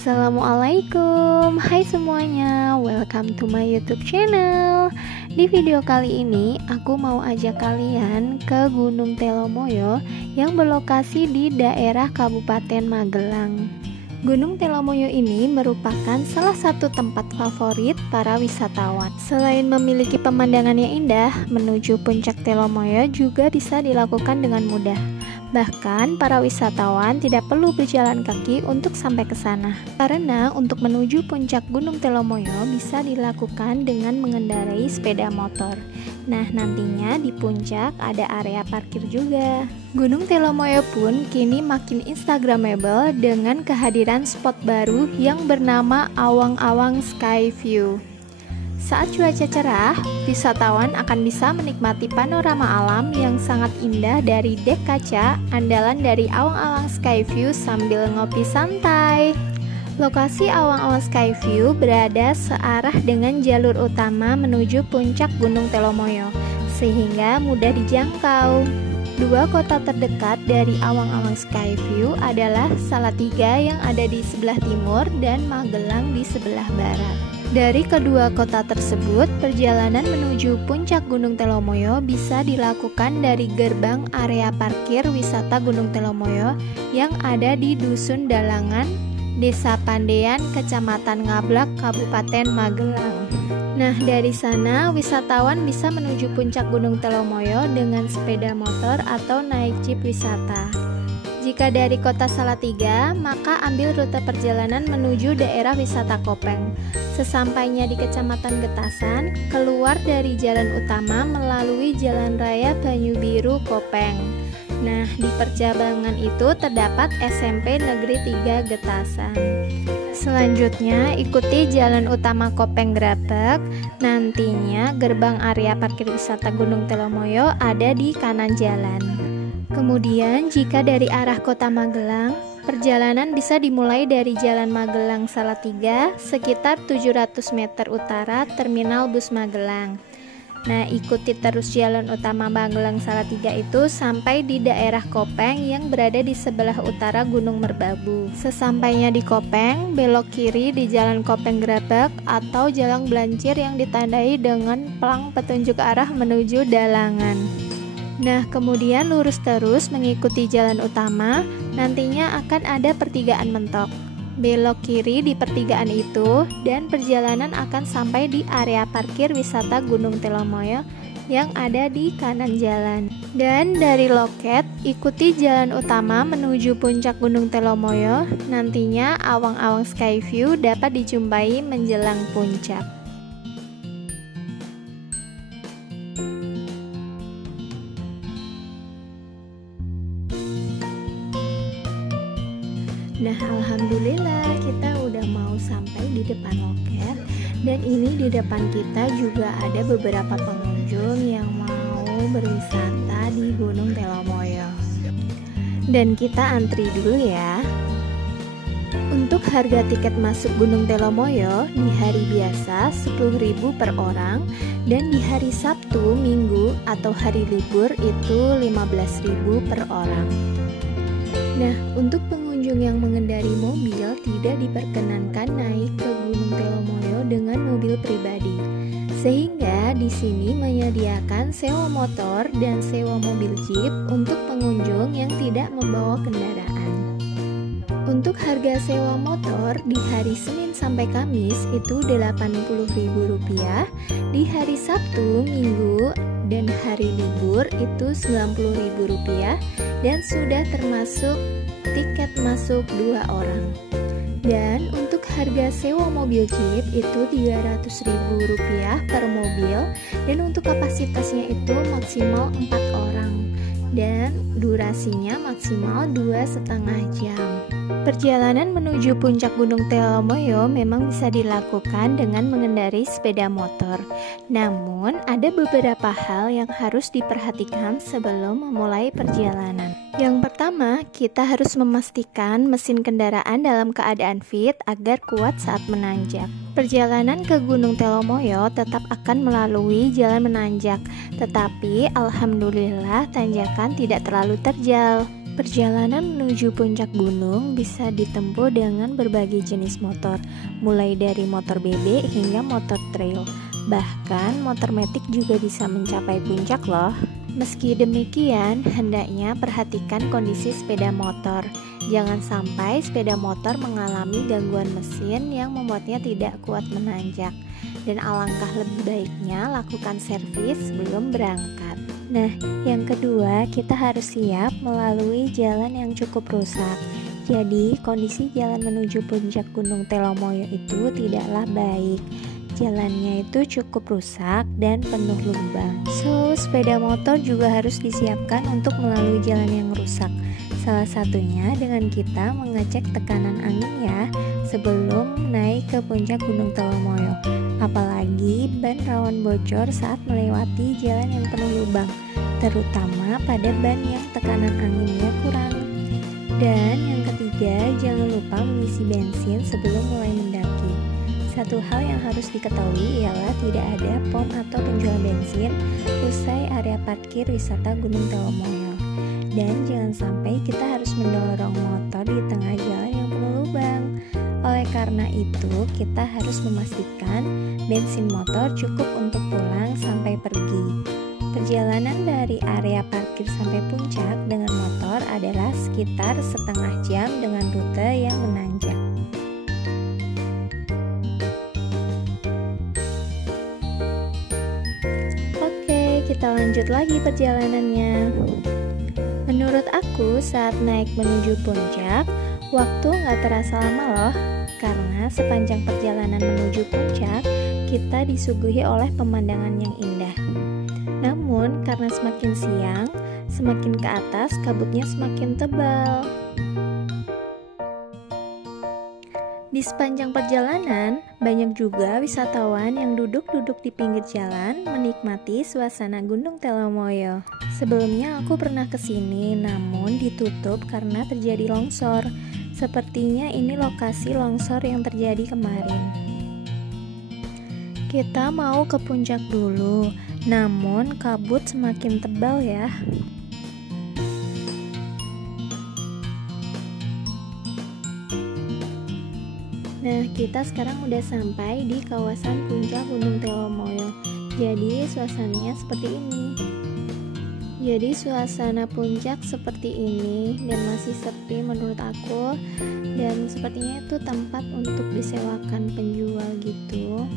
Assalamualaikum, hai semuanya, welcome to my YouTube channel. Di video kali ini, aku mau ajak kalian ke Gunung Telomoyo yang berlokasi di daerah Kabupaten Magelang. Gunung Telomoyo ini merupakan salah satu tempat favorit para wisatawan. Selain memiliki pemandangan yang indah, menuju puncak Telomoyo juga bisa dilakukan dengan mudah. Bahkan para wisatawan tidak perlu berjalan kaki untuk sampai ke sana. Karena untuk menuju puncak Gunung Telomoyo bisa dilakukan dengan mengendarai sepeda motor. Nah, nantinya di puncak ada area parkir juga. Gunung Telomoyo pun kini makin instagramable dengan kehadiran spot baru yang bernama Awang-Awang Sky View. Saat cuaca cerah, wisatawan akan bisa menikmati panorama alam yang sangat indah dari dek kaca andalan dari Awang-Awang Sky View sambil ngopi santai. Lokasi Awang-Awang Sky View berada searah dengan jalur utama menuju puncak Gunung Telomoyo, sehingga mudah dijangkau. Dua kota terdekat dari Awang-Awang Sky View adalah Salatiga yang ada di sebelah timur dan Magelang di sebelah barat. Dari kedua kota tersebut, perjalanan menuju puncak Gunung Telomoyo bisa dilakukan dari gerbang area parkir wisata Gunung Telomoyo yang ada di Dusun Dalangan, Desa Pandean, Kecamatan Ngablak, Kabupaten Magelang. Nah, dari sana wisatawan bisa menuju puncak Gunung Telomoyo dengan sepeda motor atau naik jeep wisata. Jika dari kota Salatiga, maka ambil rute perjalanan menuju daerah wisata Kopeng. Sesampainya di Kecamatan Getasan, keluar dari jalan utama melalui Jalan Raya Banyu Biru Kopeng. Nah, di percabangan itu terdapat SMP Negeri 3 Getasan. Selanjutnya, ikuti jalan utama Kopeng Grabek. Nantinya gerbang area parkir wisata Gunung Telomoyo ada di kanan jalan. Kemudian, jika dari arah kota Magelang, perjalanan bisa dimulai dari Jalan Magelang Salatiga sekitar 700 meter utara Terminal Bus Magelang. Nah, ikuti terus jalan utama Magelang Salatiga itu sampai di daerah Kopeng yang berada di sebelah utara Gunung Merbabu. Sesampainya di Kopeng, belok kiri di Jalan Kopeng Grabek atau Jalan Blancir yang ditandai dengan pelang petunjuk arah menuju Dalangan. Nah, kemudian lurus terus mengikuti jalan utama, nantinya akan ada pertigaan mentok. Belok kiri di pertigaan itu, dan perjalanan akan sampai di area parkir wisata Gunung Telomoyo yang ada di kanan jalan. Dan dari loket, ikuti jalan utama menuju puncak Gunung Telomoyo, nantinya Awang-Awang Sky View dapat dijumpai menjelang puncak. Nah, alhamdulillah kita udah mau sampai di depan loket. Dan ini di depan kita juga ada beberapa pengunjung yang mau berwisata di Gunung Telomoyo. Dan kita antri dulu ya. Untuk harga tiket masuk Gunung Telomoyo di hari biasa 10.000 per orang, dan di hari Sabtu, Minggu atau hari libur itu 15.000 per orang. Nah, untuk pengunjung yang mengendari mobil tidak diperkenankan naik ke Gunung Telomoyo dengan mobil pribadi. Sehingga di sini menyediakan sewa motor dan sewa mobil jeep untuk pengunjung yang tidak membawa kendaraan. Untuk harga sewa motor di hari Senin sampai Kamis itu Rp80.000, di hari Sabtu, Minggu, dan hari libur itu Rp90.000, dan sudah termasuk tiket masuk 2 orang. Dan untuk harga sewa mobil jeep itu Rp300.000 per mobil, dan untuk kapasitasnya itu maksimal 4 orang, dan durasinya maksimal 2,5 jam. Perjalanan menuju puncak Gunung Telomoyo memang bisa dilakukan dengan mengendarai sepeda motor. Namun, ada beberapa hal yang harus diperhatikan sebelum memulai perjalanan. Yang pertama, kita harus memastikan mesin kendaraan dalam keadaan fit agar kuat saat menanjak. Perjalanan ke Gunung Telomoyo tetap akan melalui jalan menanjak, tetapi alhamdulillah tanjakan tidak terlalu terjal. Perjalanan menuju puncak gunung bisa ditempuh dengan berbagai jenis motor, mulai dari motor bebek hingga motor trail. Bahkan motor metik juga bisa mencapai puncak loh. Meski demikian, hendaknya perhatikan kondisi sepeda motor. Jangan sampai sepeda motor mengalami gangguan mesin yang membuatnya tidak kuat menanjak. Dan alangkah lebih baiknya lakukan servis sebelum berangkat. Nah, yang kedua, kita harus siap melalui jalan yang cukup rusak. Jadi, kondisi jalan menuju puncak Gunung Telomoyo itu tidaklah baik. Jalannya itu cukup rusak dan penuh lubang. So, sepeda motor juga harus disiapkan untuk melalui jalan yang rusak. Salah satunya dengan kita mengecek tekanan angin ya, sebelum naik ke puncak Gunung Telomoyo. Apalagi ban rawan bocor saat melewati jalan yang penuh lubang, terutama pada ban yang tekanan anginnya kurang. Dan yang ketiga, jangan lupa mengisi bensin sebelum mulai mendaki. Satu hal yang harus diketahui ialah tidak ada pom atau penjual bensin usai area parkir wisata Gunung Telomoyo. Dan jangan sampai kita harus mendorong motor di tengah jalan yang penuh lubang. Oleh karena itu, kita harus memastikan bensin motor cukup untuk pulang sampai pergi. Perjalanan dari area parkir sampai puncak dengan motor adalah sekitar setengah jam dengan rute yang menanjak. Oke, kita lanjut lagi perjalanannya. Menurut aku, saat naik menuju puncak, waktu nggak terasa lama loh, karena sepanjang perjalanan menuju puncak, kita disuguhi oleh pemandangan yang indah. Namun, karena semakin siang, semakin ke atas kabutnya semakin tebal. Di sepanjang perjalanan, banyak juga wisatawan yang duduk-duduk di pinggir jalan menikmati suasana Gunung Telomoyo. Sebelumnya aku pernah kesini, namun ditutup karena terjadi longsor. Sepertinya ini lokasi longsor yang terjadi kemarin. Kita mau ke puncak dulu, namun kabut semakin tebal ya. Nah, kita sekarang udah sampai di kawasan puncak Gunung Telomoyo. Jadi, suasananya seperti ini. Jadi, suasana puncak seperti ini dan masih sepi menurut aku. Dan sepertinya itu tempat untuk disewakan penjual gitu.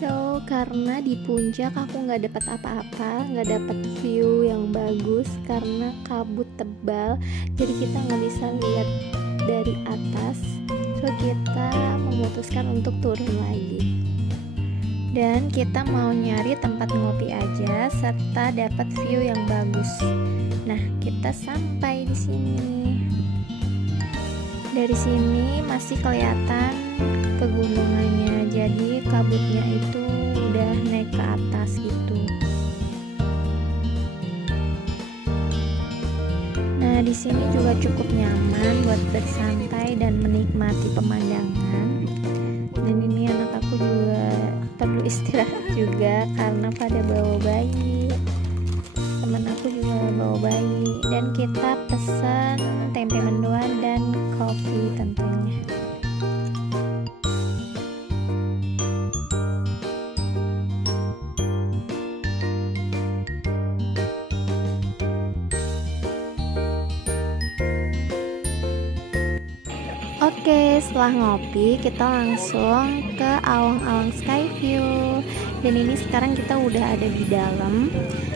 So, karena di puncak aku nggak dapat apa-apa, nggak dapat view yang bagus karena kabut tebal. Jadi kita nggak bisa lihat dari atas. So, kita memutuskan untuk turun lagi. Dan kita mau nyari tempat ngopi aja serta dapat view yang bagus. Nah, kita sampai di sini. Dari sini masih kelihatan pegunungannya, jadi kabutnya itu udah naik ke atas gitu. Nah, di sini juga cukup nyaman buat bersantai dan menikmati pemandangan. Dan ini anak aku juga perlu istirahat juga karena pada bawa bayi. Teman aku juga bawa bayi, dan kita pesan tempe mendoan dan kopi tentunya. Oke, setelah ngopi kita langsung ke awang-awang Skyview. Dan ini sekarang kita udah ada di dalam.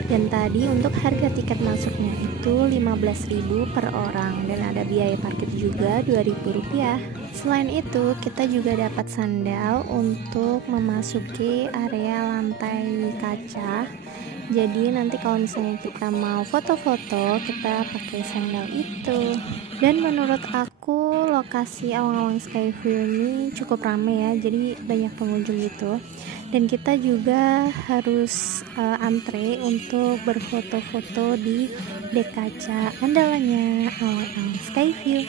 Dan tadi untuk harga tiket masuknya itu 15.000 per orang, dan ada biaya parkir juga Rp2.000. Selain itu, kita juga dapat sandal untuk memasuki area lantai kaca. Jadi nanti kalau misalnya kita mau foto-foto, kita pakai sandal itu. Dan menurut aku lokasi awang-awang Skyview ini cukup ramai ya, jadi banyak pengunjung gitu. Dan kita juga harus antre untuk berfoto-foto di dek kaca andalannya awang-awang Skyview.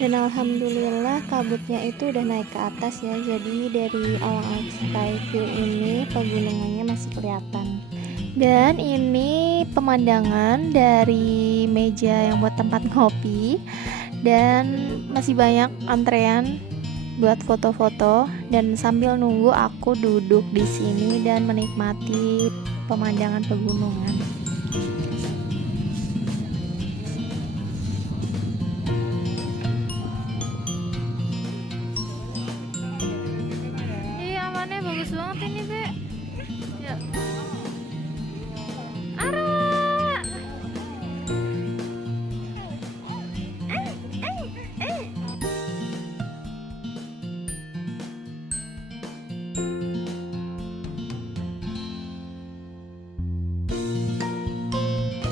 Dan alhamdulillah kabutnya itu udah naik ke atas ya, jadi dari awang-awang Skyview ini pegunungannya masih kelihatan. Dan ini pemandangan dari meja yang buat tempat ngopi, dan masih banyak antrean buat foto-foto. Dan sambil nunggu aku duduk di sini dan menikmati pemandangan pegunungan. Iya, awannya bagus banget ini, Be. Ya.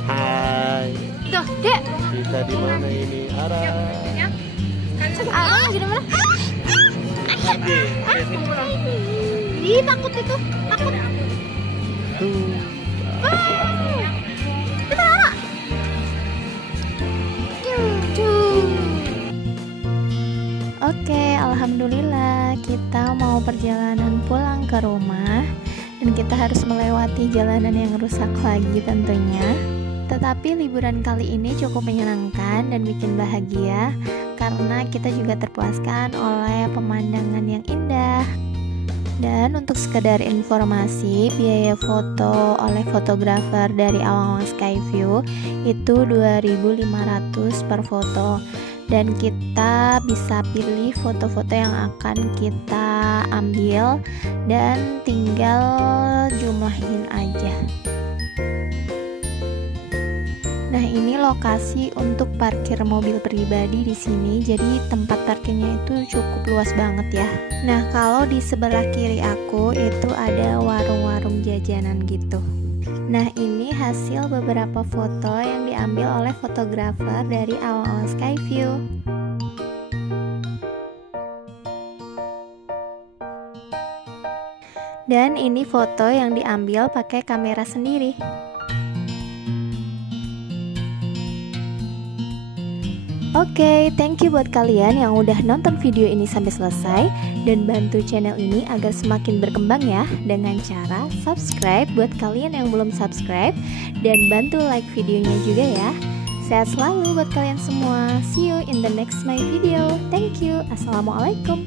Hai. Tuh, Dek. Kita di mana ini? Ara. Lagi di mana? Ih, takut itu. Takut. Tuh. Oke, alhamdulillah kita mau perjalanan pulang ke rumah, dan kita harus melewati jalanan yang rusak lagi tentunya. Tetapi liburan kali ini cukup menyenangkan dan bikin bahagia karena kita juga terpuaskan oleh pemandangan yang indah. Dan untuk sekedar informasi, biaya foto oleh fotografer dari Awang-Awang Skyview itu 2.500 per foto. Dan kita bisa pilih foto-foto yang akan kita ambil dan tinggal jumlahin aja. Nah, ini lokasi untuk parkir mobil pribadi di sini. Jadi tempat parkirnya itu cukup luas banget ya. Nah, kalau di sebelah kiri aku itu ada warung-warung jajanan gitu. Nah, ini hasil beberapa foto yang diambil oleh fotografer dari Awang-Awang Skyview. Dan ini foto yang diambil pakai kamera sendiri. Oke, thank you buat kalian yang udah nonton video ini sampai selesai dan bantu channel ini agar semakin berkembang ya, dengan cara subscribe buat kalian yang belum subscribe, dan bantu like videonya juga ya. Sehat selalu buat kalian semua. See you in the next my video. Thank you. Assalamualaikum.